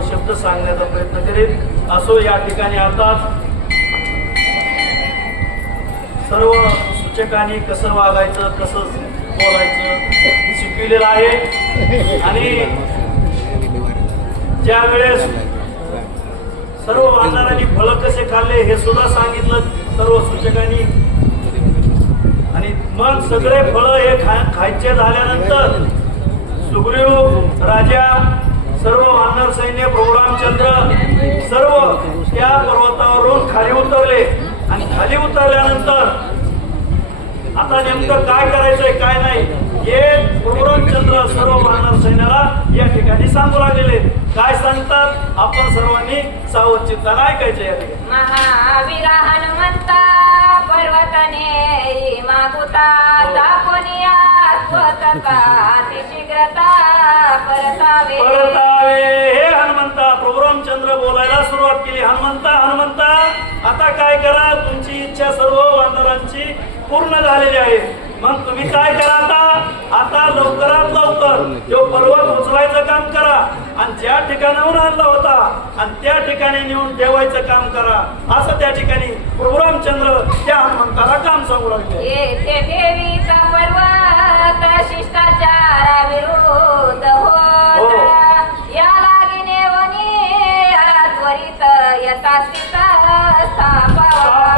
दोन शब्द सांगण्याचा प्रयत्न करेल। असो या ठिकाणी आता सर्व सूचकांनी कसं वागायचं कसं बोलायचं शिकविलेलं आहे आणि ज्या वेळेस सर्व वानरांनी फळ कसे खाल्ले हे सुद्धा सांगितलं सर्व सूचकांनी। आणि मग सगळे फळ हे खायचे झाल्यानंतर सुग्रीव राजा सर्व वानर सैन्य प्रभू रामचंद्र सर्व त्या पर्वतावरून खाली उतरले आणि खाली उतरल्यानंतर आता नेमकं काय करायचंय काय नाही हे प्रभू रामचंद्र सर्व वानर सैन्याला या ठिकाणी सांगू लागलेले। काय सांगतात आपण सर्वांनी सावध चित्ताने ऐकायचे या ठिकाणी। महावीरा हनुमंता पर्वतने मागुता दापोनिया स्वतःचा अतिशीघ्रता परतावे हे हनुमंता प्रभू रामचंद्र बोलायला सुरुवात केली। हनुमंता हनुमंता आता काय करा तुमची इच्छा सर्व वानरांची पूर्ण झालेली आहे। मग तुम्ही काय करा आता लवकरात लवकर जो पर्वत उचलायचं काम करा आणि ज्या ठिकाणाहून आणला होता आणि त्या ठिकाणी नेऊन ठेवायचं काम करा असं त्या ठिकाणी प्रभू रामचंद्र त्या हनुमंताला काम सांगू लागले। येथे देवीचा पर्वत शिष्टाचाराविरुद्ध होता या लागीने वनी त्वरित यथा सीता स्थापावा।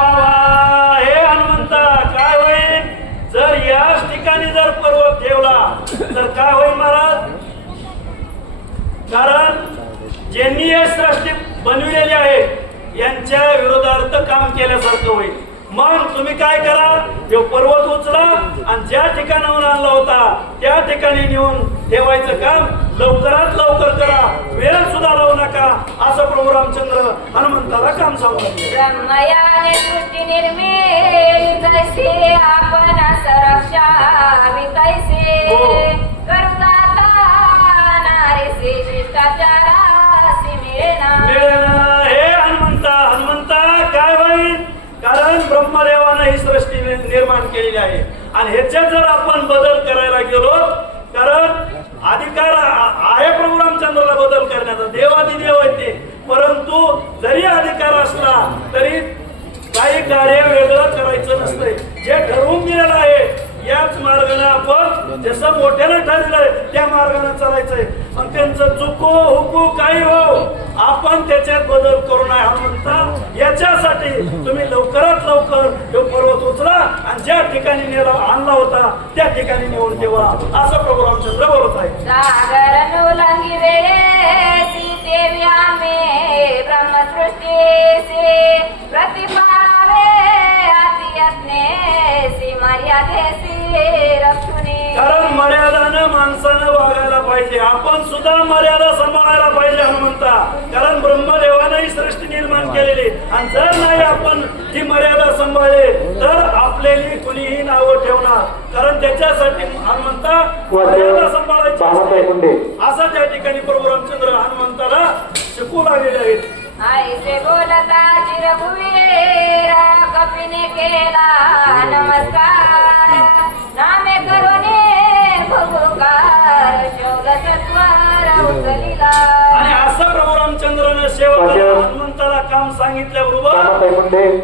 हे हनुमंता काय होईल जर याच ठिकाणी जर पर्वत ठेवला तर काय होईल महाराज? कारण ज्यांनी हे सृष्टी बनविलेली आहे यांच्या विरोधार्थ काम केल्यासारखं होईल। मग तुम्ही काय करा जो पर्वत उचला आणि ज्या ठिकाणाहून आणला होता त्या ठिकाणी नेऊन ठेवायचं काम लवकरात लवकर करा वेळ सुद्धा लावू नका असं प्रभू रामचंद्र हनुमंताला काम सांगू। ब्रह्मयाने सृष्टी निर्मिली तैसे आपण सरक्षा वितैसे करुणाता नारीसे शिष्टाचारासी मिळेना। हे हनुमंता काय होईल? कारण ब्रह्मदेवाने ही सृष्टी निर्माण केलेली आहे आणि ह्याच्यात जर आपण बदल करायला गेलो कारण अधिकार आहे प्रभू रामचंद्राला बदल करण्याचा देवादिदेव आहे ते, परंतु जरी अधिकार असला तरी काही कार्य वेगळं करायचं नसतंय। जे ठरवून दिलेलं आहे याच मार्गाने आपण जसं मोठ्यानं ठरलंय त्या मार्गाने चालायचंय। मग त्यांचं चुको हुकू काही हो आपण त्याच्यात बदल करू नये हनुमंता। याच्यासाठी तुम्ही लवकरात लवकर जो पर्वत उचला आणि ज्या ठिकाणी नेला आणला होता त्या ठिकाणी नेऊन ठेवा असं प्रभू रामचंद्र बोलत आहे। सागर उल्लंघी वेळेसी देवी आम्ही ब्रह्मसृष्टीसी प्रतिपावे अति यत्नेसी मर्यादेसी रक्षुनी। कारण मर्यादानं माणसानं वागायला पाहिजे आपण सुद्धा मर्यादा सांभाळायला पाहिजे हनुमंता। कारण ब्रह्मदेवाने ही सृष्टी निर्माण केलेली आणि जर नाही आपण ही मर्यादा सांभाळले तर आपल्याला कुणीही नावं ठेवणार। कारण त्याच्यासाठी हनुमंता मर्यादा सांभाळायची असं त्या ठिकाणी प्रभू रामचंद्र हनुमंताला शिकवू लागलेले आहेत। ऐसे बोलता चिरभुवीरा कपिने केला नमस्कार नामे करुणे भगुकार शोध सत्वर उचलिला। आणि असं प्रभू रामचंद्राने शेवट हनुमंताला काम सांगितल्याबरोबर